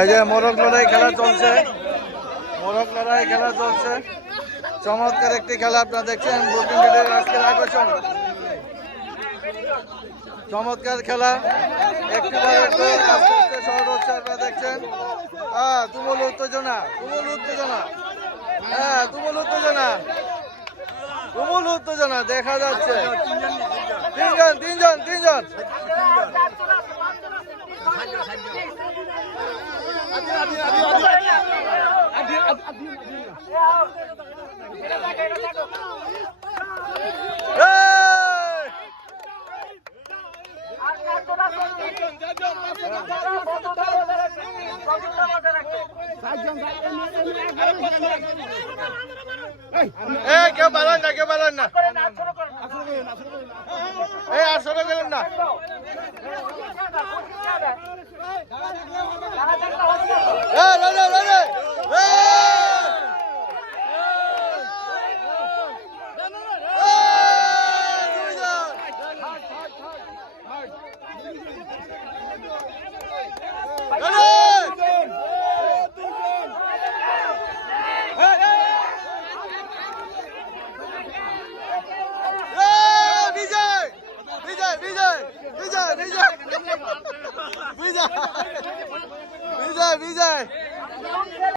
এই যে মোরগ লড়াই খেলা চলছে, মোরগ লড়াই খেলা চলছে। চমৎকার একটি খেলা আপনারা দেখছেন ব্রুকলিন বিটের আজকের আকর্ষণ। চমৎকার খেলা, একটু আস্তে আস্তে শর্ট হচ্ছে আপনারা দেখছেন। তুমুল উত্তেজনা, তুমুল উত্তেজনা, তুমুল উত্তেজনা, তুমুল উত্তেজনা দেখা যাচ্ছে। তিনজন তিনজন তিনজন কেউ পারেন না, কেউ পারেন না, এই 800 গেলেন না। বিজয় বিজয়।